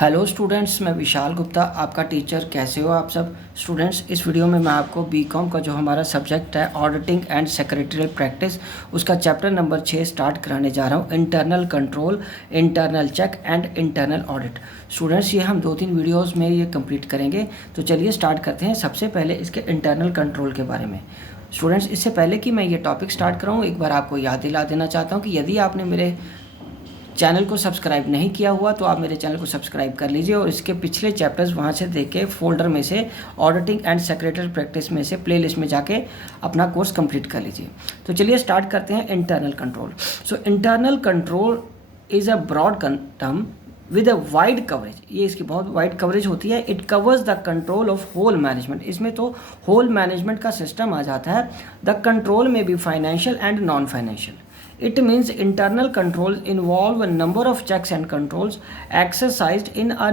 Hello students, मैं विशाल गुप्ता आपका teacher. कैसे हो आप सब स्टूडेंट्स। इस वीडियो में मैं आपको बीकॉम का जो हमारा सब्जेक्ट है ऑडिटिंग एंड सेक्रेटरियल प्रैक्टिस, उसका चैप्टर नंबर 6 स्टार्ट कराने जा रहा हूँ। Internal control, internal check and internal audit. Students, ये हम 2-3 वीडियोज़ में ये कंप्लीट करेंगे। तो चलिए स्टार्ट करते हैं। सबसे पहले इसके इंटरनल कंट्रोल के बारे में। स्टूडेंट्स, इससे पहले कि मैं ये टॉपिक स्टार्ट कराऊँ, एक बार आपको याद दिला देना चाहता हूँ कि यदि आपने मेरे चैनल को सब्सक्राइब नहीं किया हुआ तो आप मेरे चैनल को सब्सक्राइब कर लीजिए और इसके पिछले चैप्टर्स वहाँ से देख के फोल्डर में से ऑडिटिंग एंड सेक्रेटरी प्रैक्टिस में से प्लेलिस्ट में जाके अपना कोर्स कंप्लीट कर लीजिए। तो चलिए स्टार्ट करते हैं internal control. So internal control is a broad term with a wide coverage. ये इसकी बहुत वाइड कवरेज होती है। It covers the control of whole management. इसमें तो होल मैनेजमेंट का सिस्टम आ जाता है। द कंट्रोल में be financial and non financial. It means internal controls involve a number of checks and controls exercised in a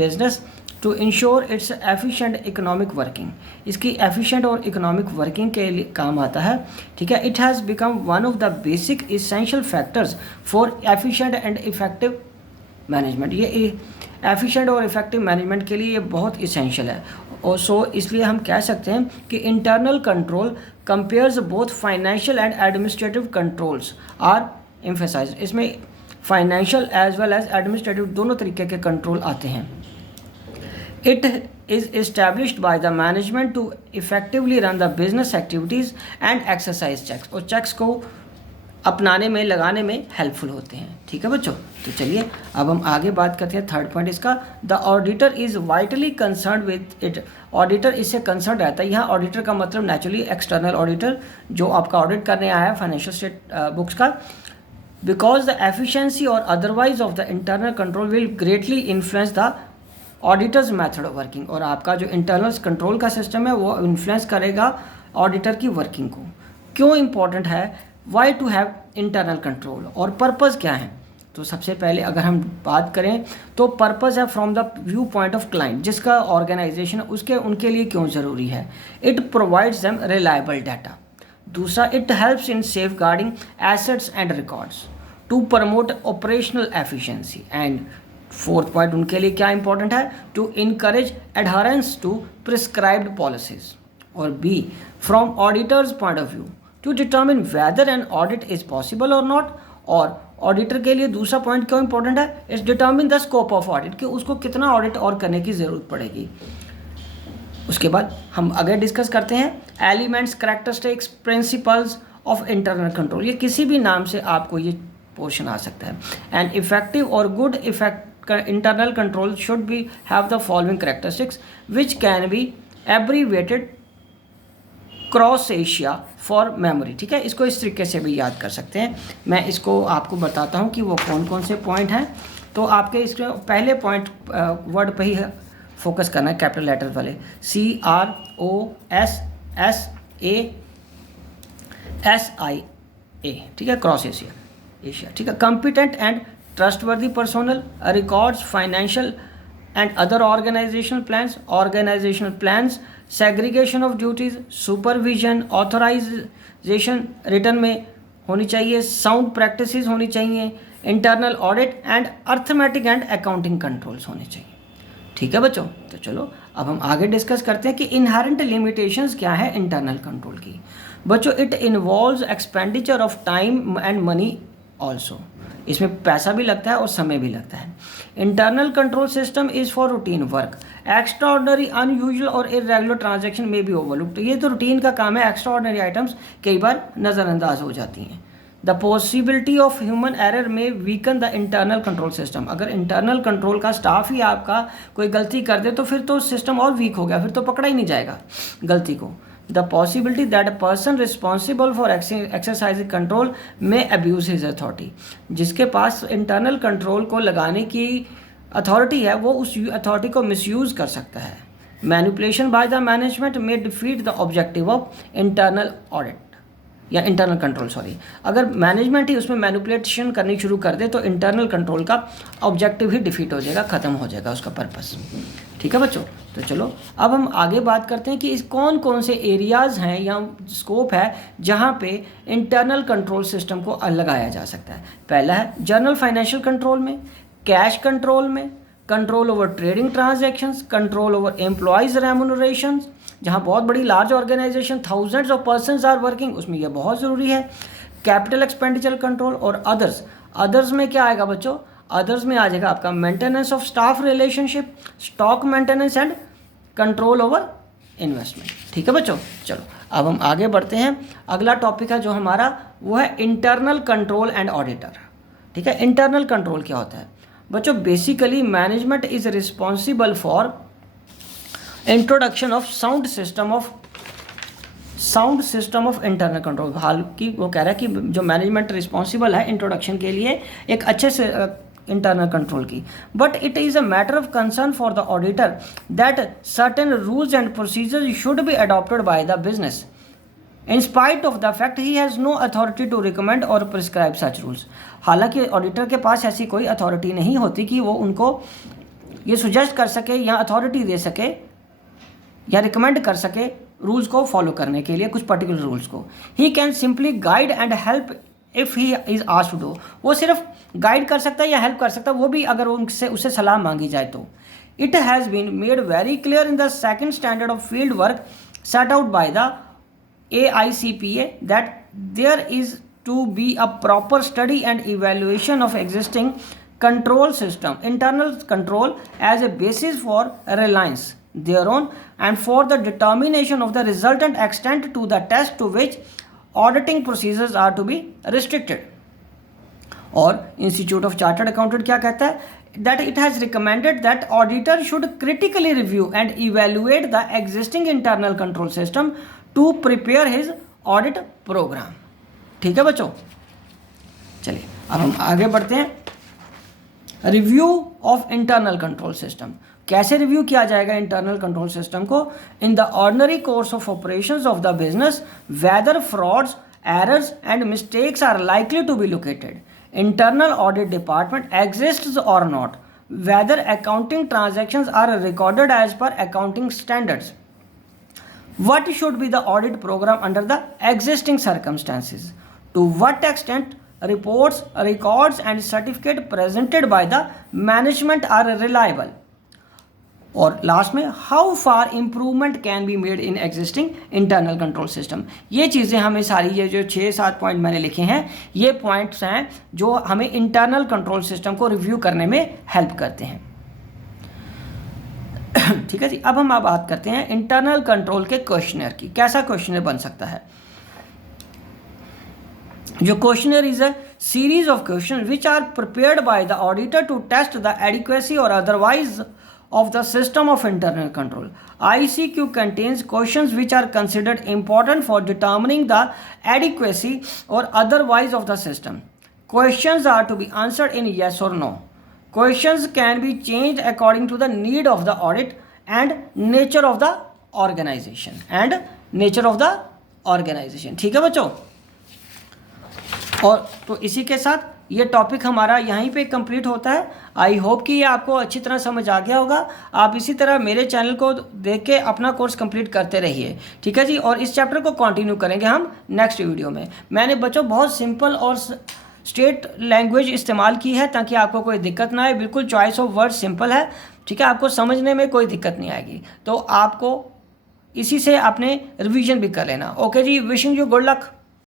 business to ensure its efficient economic working. इसकी efficient और economic working के लिए काम आता है। ठीक है। It has become one of the basic essential factors for efficient and effective management. ये efficient और effective management के लिए ये बहुत essential है। और सो इसलिए हम कह सकते हैं कि internal control compares both financial and administrative controls are emphasise. इसमें financial as well as administrative दोनों तरीके के कंट्रोल आते हैं। It is established by the management to effectively run the business activities and exercise checks. और checks को अपनाने में, लगाने में हेल्पफुल होते हैं। ठीक है बच्चों। तो चलिए अब हम आगे बात करते हैं थर्ड पॉइंट इसका। The auditor is vitally concern with it. Auditor इससे कंसर्न रहता है। यहाँ ऑडिटर का मतलब नेचुरली एक्सटर्नल ऑडिटर जो आपका ऑडिट करने आया है फाइनेंशियल स्टेट बुक्स का। बिकॉज द एफिशिएंसी और otherwise of the internal control will greatly influence the auditors method of working. और आपका जो इंटरनल कंट्रोल का सिस्टम है वो इन्फ्लुएंस करेगा ऑडिटर की वर्किंग को। क्यों इम्पॉर्टेंट है why to have internal control और पर्पज़ क्या है। तो सबसे पहले अगर हम बात करें तो पर्पज़ है from the view point of client. जिसका ऑर्गेनाइजेशन उसके उनके लिए क्यों ज़रूरी है। It provides them reliable data. दूसरा, it helps in safeguarding assets and records to promote operational efficiency. And fourth point उनके लिए क्या इंपॉर्टेंट है, to encourage adherence to prescribed policies. और B, from auditors point of view to determine whether an audit is possible और not. और auditor के लिए दूसरा पॉइंट क्यों इंपॉर्टेंट है, it's determine the scope of audit, कि उसको कितना ऑडिट और करने की ज़रूरत पड़ेगी। उसके बाद हम आगे डिस्कस करते हैं elements, characteristics, principles of internal control. ये किसी भी नाम से आपको ये पोर्शन आ सकता है। एंड इफेक्टिव और good effect internal control should be have the following characteristics which can be abbreviated cross Asia for memory. ठीक है, इसको इस तरीके से भी याद कर सकते हैं। मैं इसको आपको बताता हूँ कि वो कौन कौन से पॉइंट हैं। तो आपके इसके पहले पॉइंट वर्ड पे ही फोकस करना है, कैपिटल लेटर वाले CROSSASIA। ठीक है, क्रॉस एशिया। ठीक है। Competent and trustworthy personnel records, financial and other organizational plans, segregation of duties, supervision, authorization return में होनी चाहिए, साउंड प्रैक्टिसेस होनी चाहिए, internal audit and arithmetic and accounting controls होने चाहिए। ठीक है बच्चों। तो चलो अब हम आगे डिस्कस करते हैं कि इनहेरेंट लिमिटेशंस क्या है इंटरनल कंट्रोल की। बच्चों, it involves expenditure of time and money also. इसमें पैसा भी लगता है और समय भी लगता है। Internal control system is for routine work. Extra ordinary, unusual और इरेगुलर ट्रांजैक्शन में भी ओवरलुक्ड। ये तो रूटीन का काम है। एक्स्ट्रा ऑर्डनरी आइटम्स कई बार नज़रअंदाज हो जाती हैं। The possibility of human error may weaken the internal control system. अगर इंटरनल कंट्रोल का स्टाफ ही आपका कोई गलती कर दे तो फिर तो सिस्टम और वीक हो गया, फिर तो पकड़ा ही नहीं जाएगा गलती को। The possibility that a person responsible for exercising control may abuse his authority। जिसके पास इंटरनल कंट्रोल को लगाने की अथॉरिटी है वो उस अथॉरिटी को मिसयूज़ कर सकता है। मैनिपुलेशन बाय द मैनेजमेंट में defeat the objective of internal audit या इंटरनल कंट्रोल। सॉरी, अगर मैनेजमेंट ही उसमें मैनिपुलेशन करनी शुरू कर दे तो इंटरनल कंट्रोल का ऑब्जेक्टिव ही डिफीट हो जाएगा, ख़त्म हो जाएगा उसका पर्पस। ठीक है बच्चों। तो चलो अब हम आगे बात करते हैं कि इस कौन कौन से एरियाज़ हैं या स्कोप है जहाँ पे इंटरनल कंट्रोल सिस्टम को लगाया जा सकता है। पहला है जनरल फाइनेंशियल कंट्रोल में, कैश कंट्रोल में, control over trading transactions, control over employees remuneration, जहाँ बहुत बड़ी large organization thousands of persons are working, उसमें यह बहुत ज़रूरी है। कैपिटल एक्सपेंडिचर कंट्रोल और अदर्स। अदर्स में क्या आएगा बच्चों? अदर्स में आ जाएगा आपका maintenance of staff relationship, stock maintenance and control over investment. ठीक है बच्चों, चलो अब हम आगे बढ़ते हैं। अगला टॉपिक है जो हमारा वो है इंटरनल कंट्रोल एंड ऑडिटर। ठीक है, इंटरनल कंट्रोल क्या होता है बच्चों? Basically management is responsible for introduction of sound system of internal control. हालांकि वो कह रहा है कि जो मैनेजमेंट रिस्पॉन्सिबल है इंट्रोडक्शन के लिए एक अच्छे से इंटरनल कंट्रोल की, but it is a matter of concern for the auditor that certain rules and procedures should be adopted by the business in spite of the fact he has no authority to recommend or prescribe such rules. हालांकि auditor के पास ऐसी कोई authority नहीं होती कि वो उनको ये सुजेस्ट कर सके या अथॉरिटी दे सके या रिकमेंड कर सके रूल्स को फॉलो करने के लिए, कुछ पर्टिकुलर रूल्स को। He can simply guide and help if he is asked to do. वो सिर्फ गाइड कर सकता है या हेल्प कर सकता है, वो भी अगर उससे सलाह मांगी जाए तो। It has been made very clear in the second standard of field work set out by the AICPA that there is to be a proper study and evaluation of existing control system, internal control as a basis for reliance thereon and for the determination of the resultant extent to the test to which auditing procedures are to be restricted. और Institute of Chartered Accountant क्या कहता है? That it has recommended that auditor should critically review and evaluate the existing internal control system to prepare his audit program. ठीक है बच्चों, चलिए अब हम आगे बढ़ते हैं। Review of internal control system. कैसे रिव्यू किया जाएगा इंटरनल कंट्रोल सिस्टम को? In the ordinary course of operations of the business whether frauds, errors and mistakes are likely to be located, internal audit department exists or not, whether accounting transactions are recorded as per accounting standards, what should be the audit program under the existing circumstances, to what extent reports, records and certificate presented by the management are reliable, और last में how far improvement can be made in existing internal control system. ये चीज़ें हमें सारी, ये जो 6-7 point मैंने लिखे हैं, ये पॉइंट्स हैं जो हमें इंटरनल कंट्रोल सिस्टम को रिव्यू करने में हेल्प करते हैं। ठीक है जी, अब हम बात करते हैं इंटरनल कंट्रोल के क्वेश्चनर की। कैसा क्वेश्चनर बन सकता है? जो questionnaire is a series of question which are prepared by the auditor to test the adequacy or otherwise of the system of internal control. ICQ contains questions which are considered important for determining the adequacy or otherwise of the system. Questions are to be answered in yes or no. Questions can be changed according to the need of the audit and nature of the organization. ठीक है बच्चों, और तो इसी के साथ ये topic हमारा यहीं पे कंप्लीट होता है। आई होप कि ये आपको अच्छी तरह समझ आ गया होगा। आप इसी तरह मेरे चैनल को देख के अपना कोर्स कंप्लीट करते रहिए, ठीक है जी। और इस चैप्टर को कंटिन्यू करेंगे हम नेक्स्ट वीडियो में। मैंने बच्चों बहुत सिंपल और स्ट्रेट लैंग्वेज इस्तेमाल की है ताकि आपको कोई दिक्कत ना आए। बिल्कुल चॉइस ऑफ वर्ड सिंपल है, ठीक है, आपको समझने में कोई दिक्कत नहीं आएगी। तो आपको इसी से अपने रिविजन भी कर लेना। ओके जी, विशिंग यू गुड लक।